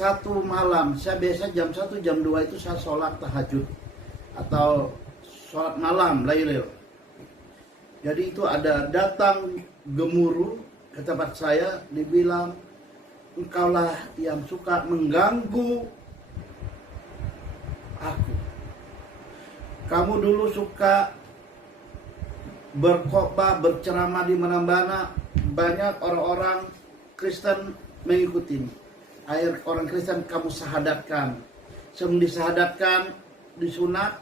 satu malam, saya biasa jam 1 jam 2 itu saya sholat tahajud atau sholat malam lailil. Jadi itu ada datang gemuruh ke tempat saya, dibilang engkaulah yang suka mengganggu aku. Kamu dulu suka berkhotbah, berceramah di mana-mana, banyak orang-orang Kristen mengikuti. Akhir orang Kristen kamu sahadatkan. Sebelum disahadatkan, disunat.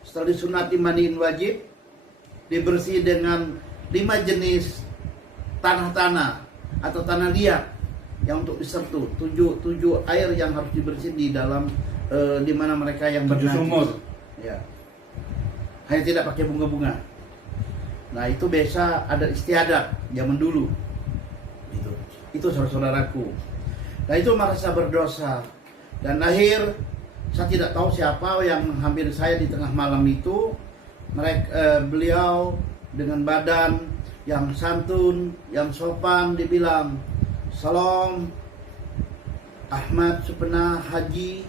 Setelah disunat dimandiin wajib, dibersih dengan 5 jenis tanah-tanah atau tanah liat yang untuk disertu. 7 air yang harus dibersih di dalam di mana mereka yang 7 sumur. Ya. Hanya tidak pakai bunga-bunga. Nah itu biasa ada istiadat zaman dulu. Itu saudara-saudaraku. Nah itu merasa berdosa. Dan akhir saya tidak tahu siapa yang menghampiri saya di tengah malam itu. Beliau dengan badan yang santun, yang sopan dibilang, "Salam Ahmad Supena Haji,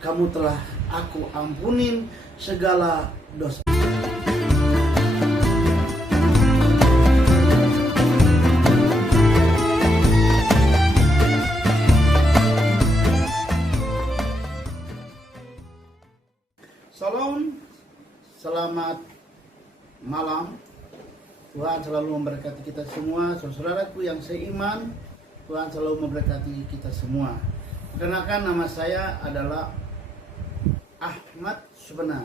kamu telah aku ampunin segala dosa." Salam, selamat malam. Tuhan selalu memberkati kita semua. Saudaraku yang seiman, Tuhan selalu memberkati kita semua. Perkenalkan, nama saya adalah Ahmad Supena.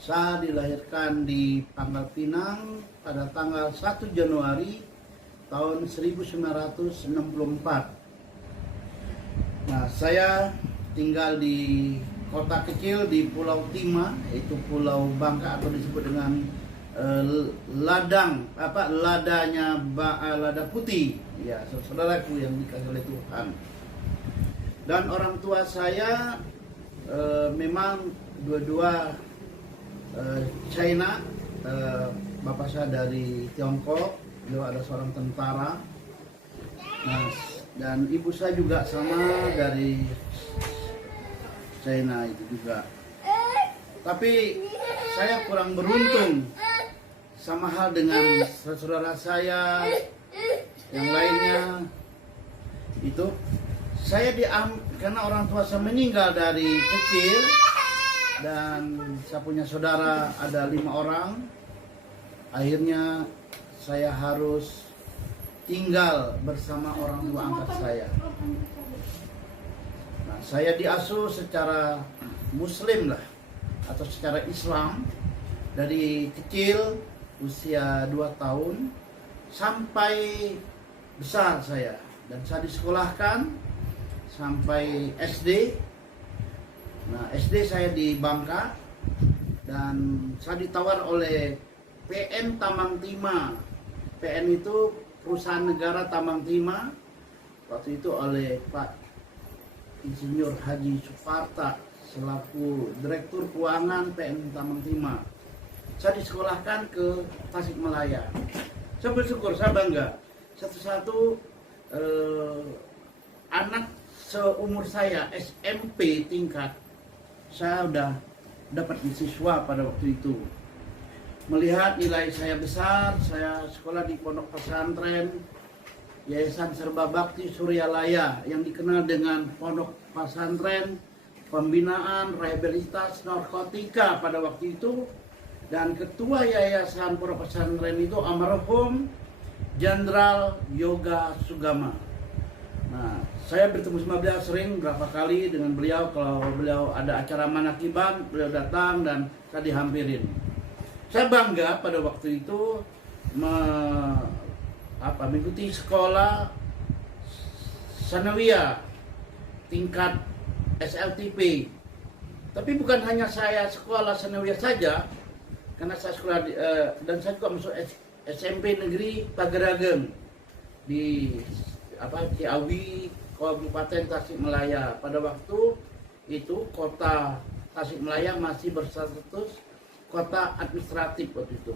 Saya dilahirkan di Pangkal Pinang pada tanggal 1 Januari tahun 1964. Nah, saya tinggal di kota kecil di Pulau Timah, yaitu Pulau Bangka atau disebut dengan ladang, lada putih. Ya, saudaraku yang dikasihi oleh Tuhan. Dan orang tua saya memang dua-dua China. Bapak saya dari Tiongkok, beliau ada seorang tentara. Nah, dan ibu saya juga sama dari China itu juga. Tapi saya kurang beruntung, sama hal dengan saudara saya yang lainnya. Itu saya karena orang tua saya meninggal dari kecil, dan saya punya saudara ada 5 orang. Akhirnya saya harus tinggal bersama orang tua angkat saya. Nah, saya diasuh secara Muslim lah, atau secara Islam dari kecil, usia 2 tahun sampai besar saya. Dan saya disekolahkan sampai SD. Nah, SD saya di Bangka, dan saya ditawar oleh PN Tambang Timah. PN itu perusahaan negara Tambang Timah. Waktu itu oleh Pak Insinyur Haji Suparta selaku Direktur Keuangan PN Tambang Timah. Saya disekolahkan ke Tasikmalaya. Saya bersyukur, saya bangga. Satu-satu anak seumur saya SMP tingkat, saya udah dapat beasiswa pada waktu itu. Melihat nilai saya besar, saya sekolah di pondok pesantren Yayasan Serba Bakti Suryalaya yang dikenal dengan pondok pesantren pembinaan rehabilitas narkotika pada waktu itu. Dan ketua yayasan pondok pesantren itu almarhum Jenderal Yoga Sugama. Nah, saya bertemu sama beliau sering, berapa kali dengan beliau. Kalau beliau ada acara manakiban, beliau datang dan saya dihampirin. Saya bangga pada waktu itu mengikuti sekolah sanawiyah tingkat SLTP. Tapi bukan hanya saya sekolah sanawiyah saja, karena saya sekolah dan saya juga masuk SMP Negeri Pageragem di Ciawi, Kabupaten Tasikmalaya. Pada waktu itu kota Tasikmalaya masih berstatus kota administratif waktu itu.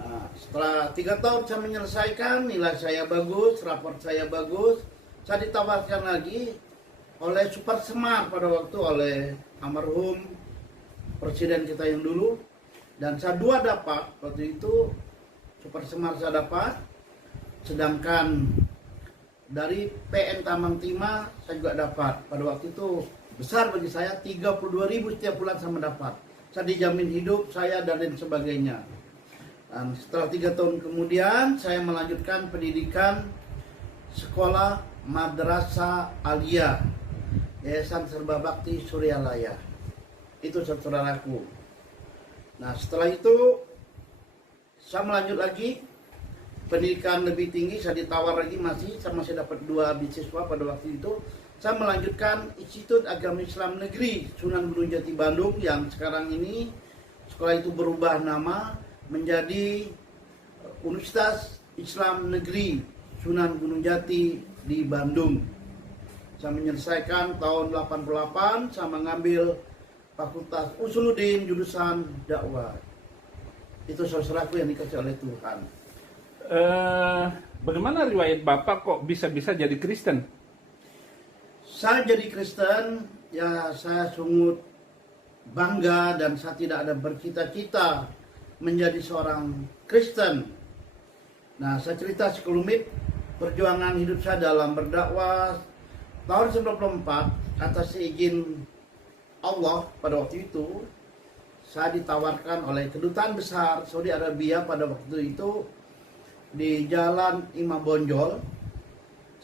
Nah, setelah 3 tahun saya menyelesaikan, nilai saya bagus, raport saya bagus, saya ditawarkan lagi oleh Super Semar pada waktu, oleh almarhum presiden kita yang dulu, dan saya 2 dapat waktu itu. Super Semar saya dapat, sedangkan dari PN Tamang Tima saya juga dapat. Pada waktu itu besar bagi saya, 32.000 setiap bulan saya mendapat. Saya dijamin hidup saya dan lain sebagainya. Dan setelah 3 tahun kemudian saya melanjutkan pendidikan sekolah Madrasah Aliyah Yayasan Serba Bakti Suryalaya. Itu saudaraku. Nah, setelah itu saya melanjut lagi pendidikan lebih tinggi. Saya ditawar lagi, saya masih dapat 2 beasiswa pada waktu itu. Saya melanjutkan Institut Agama Islam Negeri Sunan Gunung Jati Bandung, yang sekarang ini sekolah itu berubah nama menjadi Universitas Islam Negeri Sunan Gunung Jati di Bandung. Saya menyelesaikan tahun 88, saya mengambil Fakultas Usuluddin jurusan dakwah. Itu saudaraku yang dikasih oleh Tuhan. Bagaimana riwayat Bapak kok bisa-bisa jadi Kristen? Saya jadi Kristen, ya saya sungguh bangga dan saya tidak ada bercita-cita menjadi seorang Kristen. Nah, saya cerita sekelumit perjuangan hidup saya dalam berdakwah. Tahun 94, atas izin Allah pada waktu itu, saya ditawarkan oleh Kedutaan Besar Saudi Arabia pada waktu itu di Jalan Imam Bonjol.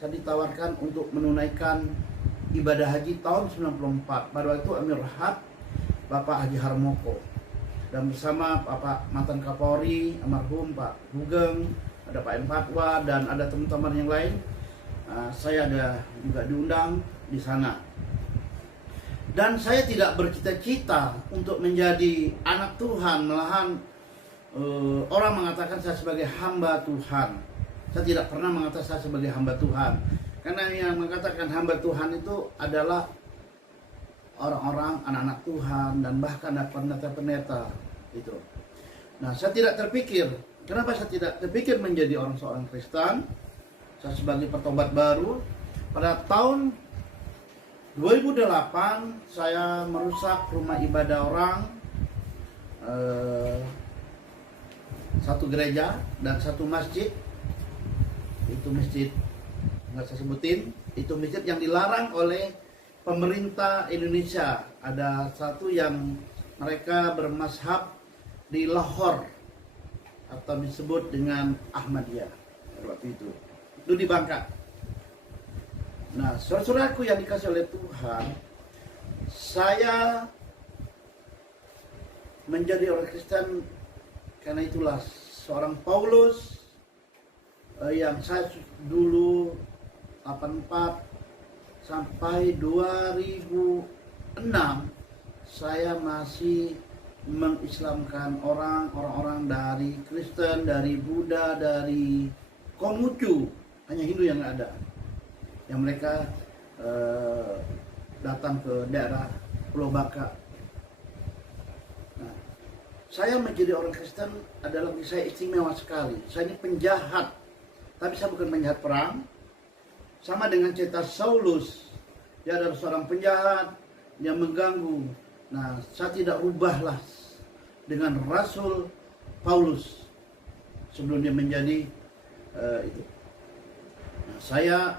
Saya ditawarkan untuk menunaikan ibadah haji tahun 94. Pada waktu itu Amir Rahat Bapak Haji Harmoko, dan bersama Bapak mantan Kapolri almarhum Pak Hugeng, ada Pak M. Fatwa, dan ada teman-teman yang lain. Saya ada juga diundang di sana. Dan saya tidak bercita-cita untuk menjadi anak Tuhan, malahan orang mengatakan saya sebagai hamba Tuhan. Saya tidak pernah mengatakan saya sebagai hamba Tuhan, karena yang mengatakan hamba Tuhan itu adalah orang-orang anak-anak Tuhan dan bahkan pendeta-pendeta itu. Nah, saya tidak terpikir. Kenapa saya tidak terpikir menjadi seorang Kristen? Saya sebagai pertobat baru. Pada tahun 2008 saya merusak rumah ibadah orang, satu gereja dan satu masjid. Itu masjid nggak saya sebutin. Itu masjid yang dilarang oleh pemerintah Indonesia. Ada satu yang mereka bermazhab di Lahore atau disebut dengan Ahmadiyah waktu itu di Bangka. Nah, saudaraku yang dikasih oleh Tuhan, saya menjadi orang Kristen karena itulah seorang Paulus yang saya dulu 84 sampai 2006 saya masih mengislamkan orang-orang dari Kristen, dari Buddha, dari Konghucu, hanya Hindu yang ada. Yang mereka datang ke daerah Pulau Baka. Nah, saya menjadi orang Kristen adalah bagi saya istimewa sekali. Saya ini penjahat, tapi saya bukan penjahat perang. Sama dengan cerita Saulus, dia adalah seorang penjahat yang mengganggu. Nah, saya tidak ubahlah dengan Rasul Paulus sebelum dia menjadi itu. Nah, saya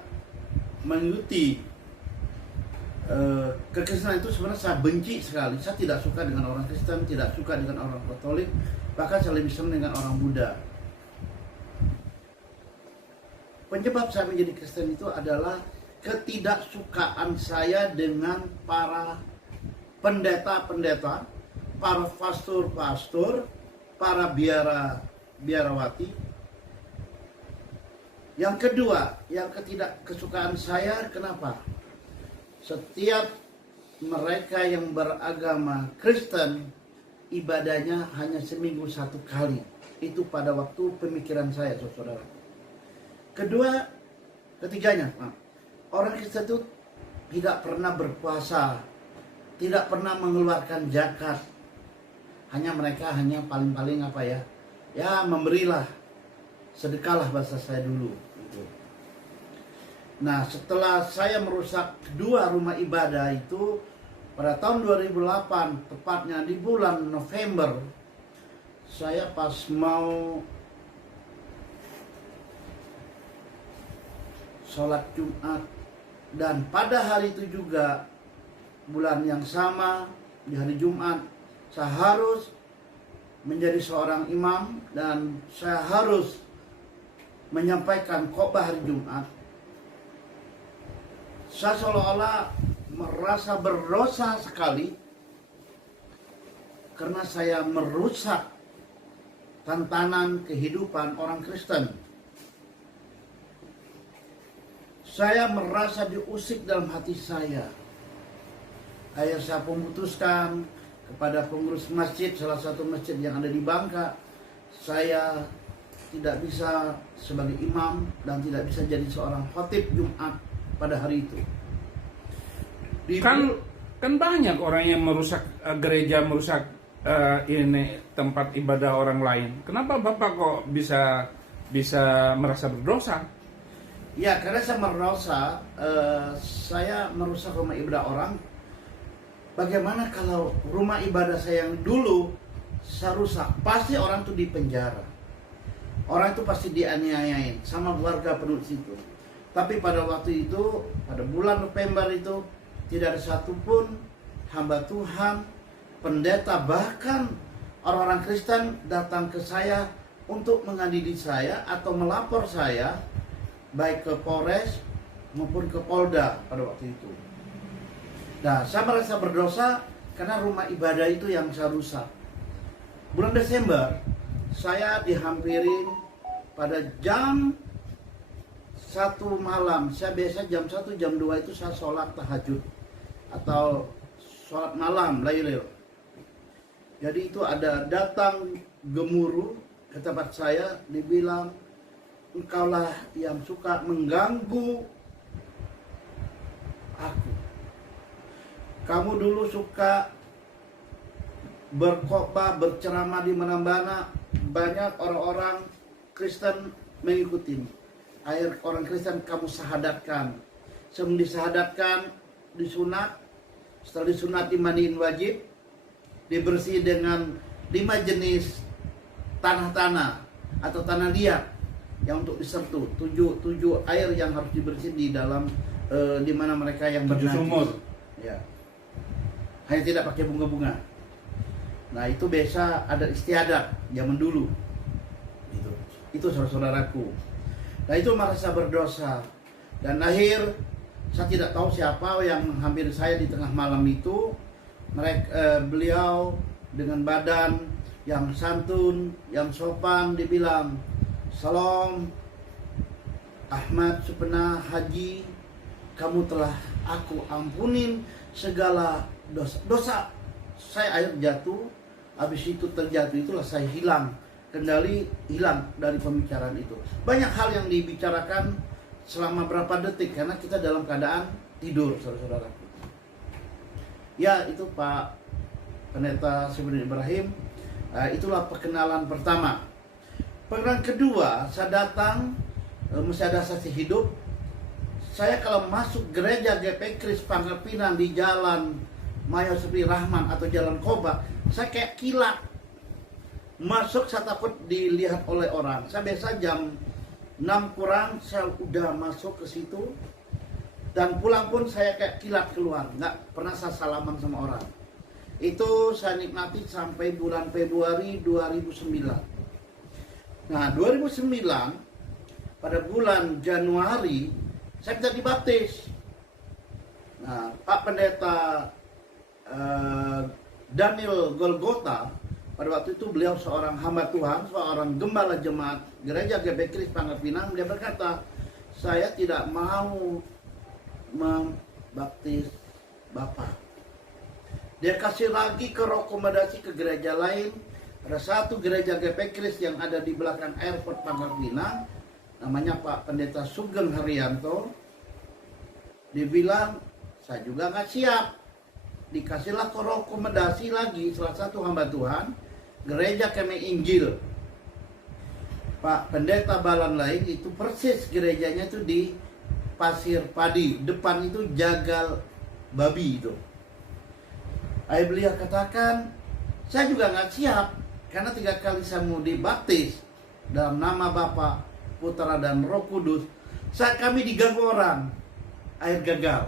mengikuti kekristenan itu sebenarnya saya benci sekali. Saya tidak suka dengan orang Kristen, tidak suka dengan orang Katolik, bahkan saya lebih senang dengan orang Buddha. Penyebab saya menjadi Kristen itu adalah ketidaksukaan saya dengan para pendeta-pendeta, para pastor-pastor, para biarawati. Yang kedua, yang ketidakkesukaan saya, kenapa? Setiap mereka yang beragama Kristen, ibadahnya hanya seminggu 1 kali. Itu pada waktu pemikiran saya, saudara. Ketiganya, orang Kristen itu tidak pernah berpuasa, tidak pernah mengeluarkan zakat. Mereka hanya paling-paling apa ya? Ya, memberilah, sedekahlah bahasa saya dulu. Nah, setelah saya merusak dua rumah ibadah itu pada tahun 2008, tepatnya di bulan November, saya pas mau sholat Jumat, dan pada hari itu juga bulan yang sama, di hari Jumat, saya harus menjadi seorang imam dan saya harus menyampaikan khotbah hari Jumat. Saya seolah-olah merasa berdosa sekali karena saya merusak tantangan kehidupan orang Kristen. Saya merasa diusik dalam hati saya. Akhirnya saya memutuskan kepada pengurus masjid, salah satu masjid yang ada di Bangka, saya tidak bisa sebagai imam dan tidak bisa jadi seorang khatib Jumat pada hari itu. Kan banyak orang yang merusak gereja, merusak ini tempat ibadah orang lain. Kenapa Bapak kok bisa merasa berdosa? Ya, karena saya merasa saya merusak rumah ibadah orang. Bagaimana kalau rumah ibadah saya yang dulu saya rusak? Pasti orang itu dipenjara. Orang itu pasti dianiayain sama warga penduduk situ. Tapi pada waktu itu, pada bulan November itu, tidak ada satupun hamba Tuhan, pendeta, bahkan orang-orang Kristen datang ke saya untuk mengadili saya atau melapor saya, baik ke Polres maupun ke Polda pada waktu itu. Nah, saya merasa berdosa karena rumah ibadah itu yang saya rusak. Bulan Desember, saya dihampirin pada jam 1 malam. Saya biasa jam 1, jam 2 itu saya sholat tahajud atau sholat malam, lail. Jadi itu ada datang gemuruh ke tempat saya, dibilang, engkaulah yang suka mengganggu aku. Kamu dulu suka berkhotbah, berceramah di mana-mana, banyak orang-orang Kristen mengikuti. Akhir orang Kristen kamu sahadatkan. Sebelum disahadatkan, disunat. Setelah disunat dimandiin wajib, dibersih dengan 5 jenis tanah-tanah atau tanah liat yang untuk disertu. 7 air yang harus dibersih di dalam di mana mereka yang bernajis. Sumur. Ya. Hanya tidak pakai bunga-bunga. Nah, itu biasa ada istiadat zaman dulu. Itu saudara-saudaraku. Nah, itu merasa berdosa. Dan akhir saya tidak tahu siapa yang menghampiri saya di tengah malam itu. Beliau dengan badan yang santun, yang sopan, dibilang, "Salam Ahmad Supena Haji, kamu telah aku ampunin segala dosa." Saya air jatuh, habis itu terjatuh, itulah saya hilang kendali, hilang dari pembicaraan itu. Banyak hal yang dibicarakan selama berapa detik karena kita dalam keadaan tidur, saudara-saudara. Ya, itu Pak Pendeta Syafruddin Ibrahim. Itulah perkenalan pertama. Perkenalan kedua, saya datang, mesti ada saksi hidup. Saya kalau masuk gereja GP Kris Pangkal Pinang di jalan Mayo Sepi Rahman atau jalan Koba, saya kayak kilat. Masuk saya takut dilihat oleh orang. Saya biasa jam 6 kurang saya udah masuk ke situ. Dan pulang pun saya kayak kilat keluar. Nggak pernah saya salaman sama orang. Itu saya nikmati sampai bulan Februari 2009. Nah, 2009 pada bulan Januari saya bisa dibaptis. Nah, Pak Pendeta Daniel Golgota, pada waktu itu beliau seorang hamba Tuhan, seorang gembala jemaat gereja GP Kris Pangkal Pinang. Dia berkata, "Saya tidak mau membaptis Bapak." Dia kasih lagi ke rekomendasi ke gereja lain. Ada satu gereja GP Kris yang ada di belakang airport Pangkal Pinang, namanya Pak Pendeta Sugeng Haryanto. Dibilang, "Saya juga nggak siap." Dikasihlah rekomendasi lagi salah satu hamba Tuhan, gereja Kami Injil. Pak Pendeta Balan lain itu persis gerejanya itu di pasir padi, depan itu jagal babi itu. Ayah beliau katakan, saya juga nggak siap karena 3 kali saya mau dibaptis dalam nama Bapa, Putra dan Roh Kudus. Saat kami diganggu orang, air gagal.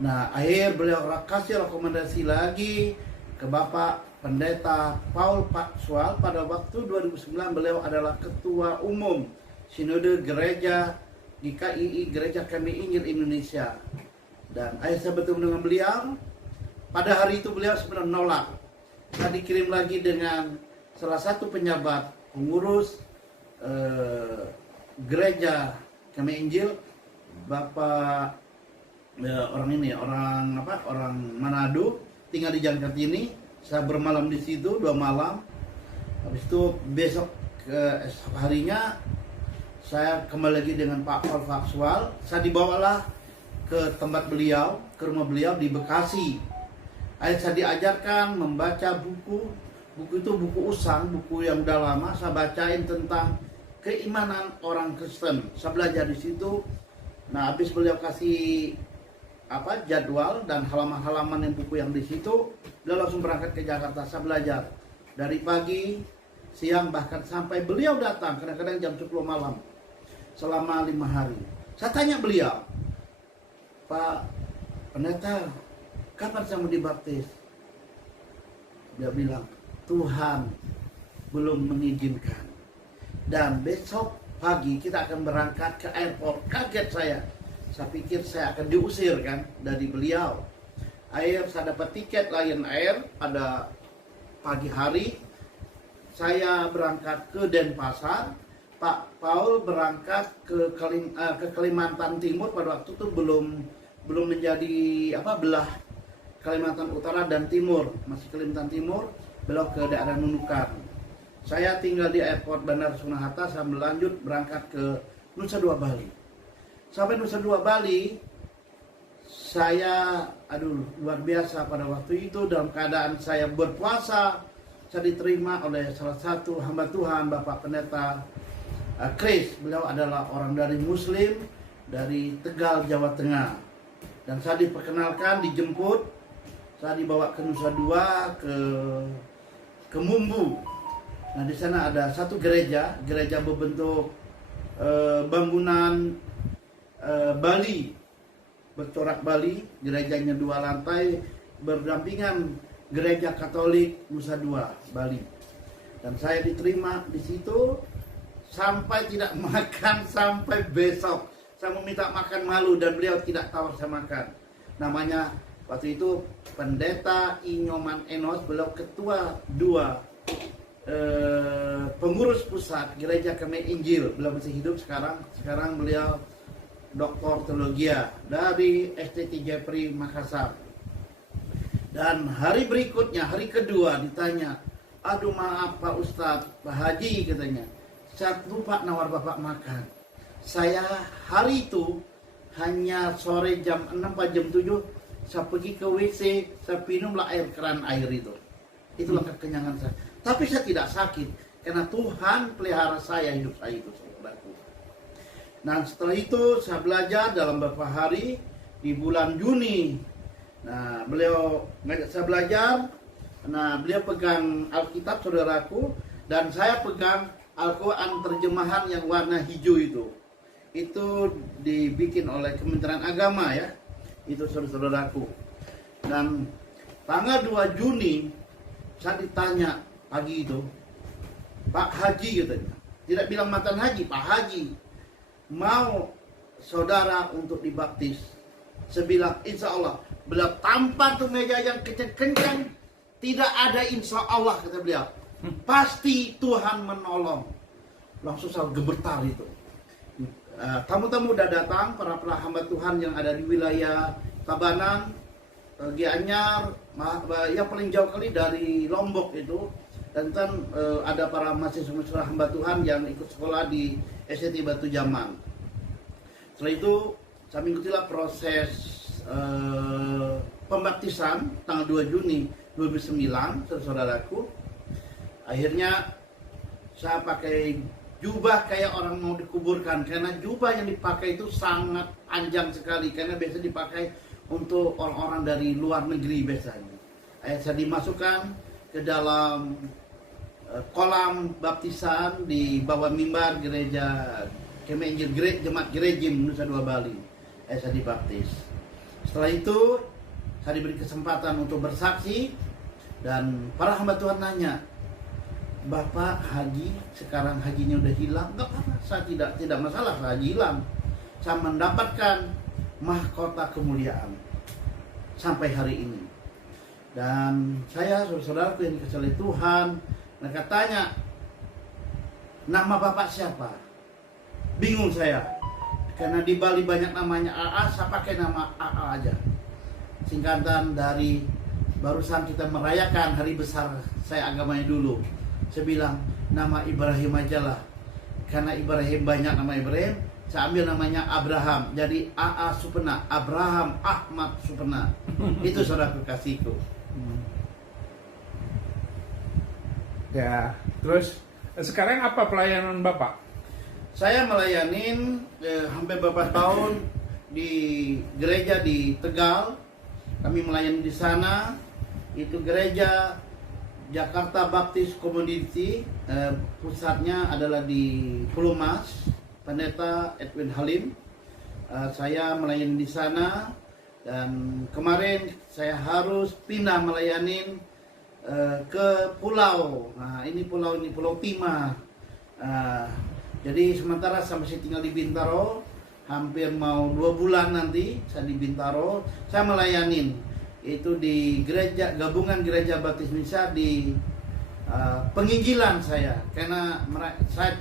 Nah, akhir beliau kasih rekomendasi lagi ke Bapak Pendeta Paul Paksual. Pada waktu 2009 beliau adalah Ketua Umum Sinode Gereja GKII, Gereja Kami Injil Indonesia. Dan akhirnya saya bertemu dengan beliau. Pada hari itu beliau sebenarnya nolak. Saya dikirim lagi dengan salah satu penjabat pengurus Gereja Kami Injil, Bapak orang Manado, tinggal di Jalan Kartini. Saya bermalam di situ 2 malam. Habis itu besok harinya saya kembali lagi dengan Pak Paul Faksual. Saya dibawalah ke tempat beliau, ke rumah beliau di Bekasi. Saya diajarkan membaca buku. Buku itu buku usang, buku yang udah lama. Saya bacain tentang keimanan orang Kristen. Saya belajar di situ. Nah, habis beliau kasih jadwal dan halaman-halaman yang buku yang di situ, beliau langsung berangkat ke Jakarta. Saya belajar dari pagi, siang, bahkan sampai beliau datang kadang-kadang jam 10 malam selama 5 hari. Saya tanya beliau, Pak Pendeta, kapan saya mau dibaptis? Dia bilang, Tuhan belum mengizinkan. Dan besok pagi kita akan berangkat ke airport. Kaget saya pikir saya akan diusir kan dari beliau. Akhirnya saya dapat tiket Lion Air pada pagi hari. Saya berangkat ke Denpasar. Pak Paul berangkat ke Kalimantan Timur. Pada waktu itu belum menjadi belah Kalimantan Utara dan Timur, masih Kalimantan Timur, belok ke daerah Nunukan. Saya tinggal di airport Bandara Soekarno-Hatta. Saya berangkat ke Nusa Dua Bali. Sampai Nusa Dua Bali, saya luar biasa pada waktu itu. Dalam keadaan saya berpuasa, saya diterima oleh salah satu hamba Tuhan, Bapak Pendeta Chris. Beliau adalah orang dari Muslim dari Tegal, Jawa Tengah. Dan saya diperkenalkan, dijemput, saya dibawa ke Nusa Dua, ke Mumbu. Nah, di sana ada satu gereja berbentuk bangunan Bali, bercorak Bali. Gerejanya 2 lantai berdampingan gereja Katolik Nusa Dua Bali. Dan saya diterima di situ sampai tidak makan sampai besok. Saya meminta makan malu dan beliau tidak tawar saya makan. Namanya waktu itu Pendeta Inyoman Enos, beliau ketua 2 pengurus pusat Gereja Kami Injil. Beliau masih hidup sekarang beliau Doktor Teologi dari STT Jepri Makassar. Dan hari berikutnya, hari kedua ditanya, aduh maaf Pak Ustadz, Pak Haji katanya, saya lupa nawar Bapak makan. Saya hari itu hanya sore jam 6 atau jam 7, saya pergi ke WC, saya minumlah keran air itu. Itulah kekenyangan saya. Tapi saya tidak sakit, karena Tuhan pelihara saya, hidup saya itu, saudaraku. Nah, setelah itu saya belajar dalam beberapa hari di bulan Juni. Nah, beliau ngajak saya belajar. Nah, beliau pegang Alkitab, saudaraku, dan saya pegang Al-Quran terjemahan yang warna hijau itu. Itu dibikin oleh Kementerian Agama ya. Itu saudaraku. Dan tanggal 2 Juni saya ditanya pagi itu, Pak Haji katanya. Tidak bilang mantan haji, Pak Haji. Mau saudara untuk dibaptis? Saya bilang insya Allah. Beliau tampar tuh meja yang kencang-kencang. Tidak ada insya Allah kata beliau. Pasti Tuhan menolong. Langsung saya gemetar itu. Tamu-tamu udah datang, para hamba Tuhan yang ada di wilayah Tabanan, Gianyar, yang paling jauh kali dari Lombok itu. Dan ada para mahasiswa hamba Tuhan yang ikut sekolah di STT Batu Jaman. Setelah itu saya mengikutilah proses pembaptisan tanggal 2 Juni 2009, saudaraku. Akhirnya saya pakai jubah kayak orang mau dikuburkan, karena jubah yang dipakai itu sangat panjang sekali, karena biasa dipakai untuk orang-orang dari luar negeri biasanya. Saya dimasukkan ke dalam kolam baptisan di bawah mimbar gereja Kemenjil Jemaat Gerejim Nusa Dua Bali. Saya dibaptis. Setelah itu saya diberi kesempatan untuk bersaksi, dan para hamba Tuhan nanya, "Bapak haji, sekarang hajinya udah hilang?" "Enggak apa-apa, saya tidak masalah, saya haji hilang. Saya mendapatkan mahkota kemuliaan sampai hari ini." Dan saya, saudara-saudaraku yang dikasihi oleh Tuhan, mereka tanya, "Nama Bapak siapa?" Bingung saya, karena di Bali banyak namanya AA, saya pakai nama AA aja. Singkatan dari barusan kita merayakan hari besar saya agamanya dulu. Saya bilang, nama Ibrahim aja lah, karena Ibrahim banyak nama Ibrahim. Saya ambil namanya Abraham, jadi AA Supena, Abraham Ahmad Supena. Itu saudara kekasihku. Ya, terus sekarang apa pelayanan Bapak? Saya melayanin hampir beberapa tahun di gereja di Tegal. Kami melayani di sana. Itu gereja Jakarta Baptist Community, pusatnya adalah di Pulau Mas, Pendeta Edwin Halim. Saya melayani di sana, dan kemarin saya harus pindah melayanin ke pulau. Nah, ini Pulau Timah. Jadi sementara saya masih tinggal di Bintaro, hampir mau 2 bulan nanti saya di Bintaro. Saya melayanin itu di gereja gabungan Gereja Baptis Indonesia di penginjilan saya, karena saya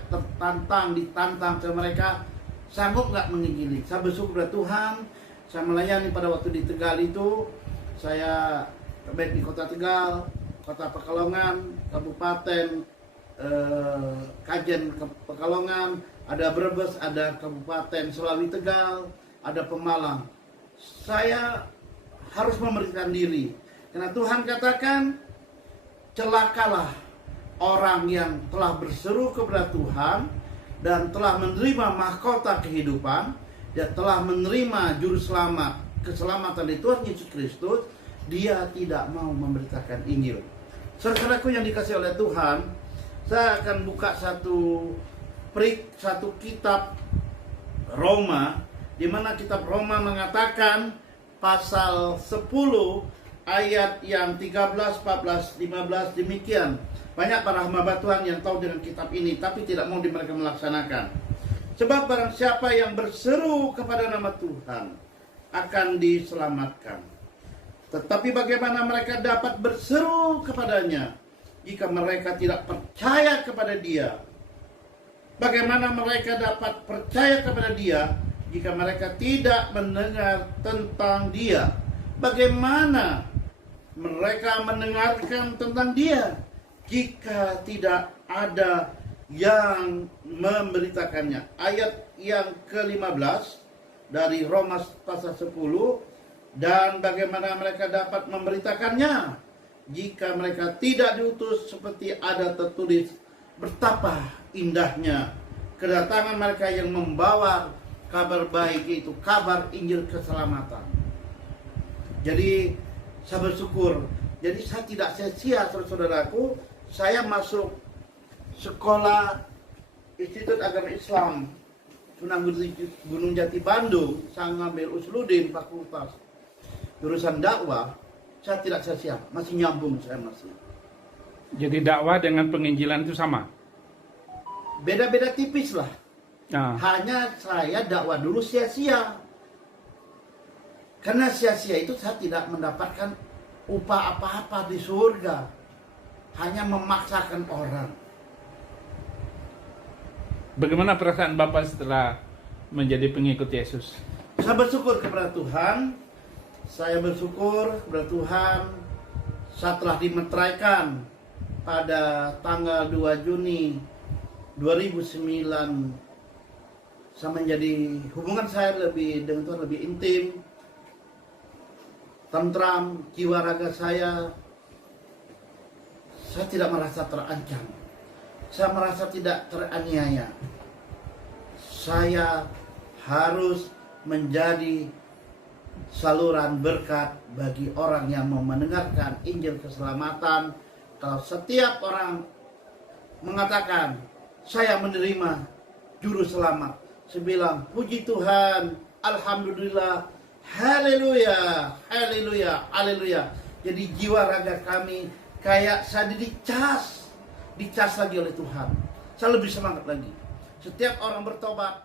ditantang sama mereka, sanggup nggak menginjili. Saya bersyukur kepada Tuhan, saya melayani pada waktu di Tegal itu. Saya baik di Kota Tegal, Kota Pekalongan, Kabupaten Kajen Pekalongan, ada Brebes, ada Kabupaten Selawi Tegal, ada Pemalang. Saya harus memberitakan diri, karena Tuhan katakan, celakalah orang yang telah berseru kepada Tuhan dan telah menerima mahkota kehidupan, dan telah menerima juru selamat, keselamatan dari Tuhan Yesus Kristus, dia tidak mau memberitakan Injil. Saudaraku yang dikasihi oleh Tuhan, saya akan buka satu kitab Roma, di mana kitab Roma mengatakan pasal 10 ayat yang 13, 14, 15 demikian. Banyak para hamba Tuhan yang tahu dengan kitab ini, tapi tidak mau mereka melaksanakan. Sebab barang siapa yang berseru kepada nama Tuhan akan diselamatkan. Tetapi bagaimana mereka dapat berseru kepadanya jika mereka tidak percaya kepada Dia? Bagaimana mereka dapat percaya kepada Dia jika mereka tidak mendengar tentang Dia? Bagaimana mereka mendengarkan tentang Dia jika tidak ada yang memberitakannya? Ayat yang ke-15 dari Roma pasal 10. Dan bagaimana mereka dapat memberitakannya jika mereka tidak diutus, seperti ada tertulis, betapa indahnya kedatangan mereka yang membawa kabar baik, itu kabar Injil keselamatan. Jadi saya bersyukur. Jadi saya tidak sia-sia, saudaraku. Saya masuk sekolah Institut Agama Islam Sunan Gunung Jati Bandung. Saya ngambil Usuludin fakultas jurusan dakwah. Saya tidak sia-sia, masih nyambung saya masih. Jadi dakwah dengan penginjilan itu sama? Beda-beda tipis lah. Nah. Hanya saya dakwah dulu sia-sia. Karena sia-sia itu saya tidak mendapatkan upah apa-apa di surga. Hanya memaksakan orang. Bagaimana perasaan Bapak setelah menjadi pengikut Yesus? Saya bersyukur kepada Tuhan. Saya bersyukur kepada Tuhan, saya telah dimeteraikan pada tanggal 2 Juni 2009. Saya menjadi, hubungan saya dengan Tuhan lebih intim, tentram, jiwa raga saya tidak merasa terancam. saya merasa tidak teraniaya. Saya harus menjadi saluran berkat bagi orang yang mau mendengarkan Injil keselamatan. Kalau setiap orang mengatakan saya menerima juru selamat, saya bilang puji Tuhan, alhamdulillah, haleluya, haleluya, haleluya. Jadi jiwa raga kami kayak saya dicas lagi oleh Tuhan. Saya lebih semangat lagi. Setiap orang bertobat,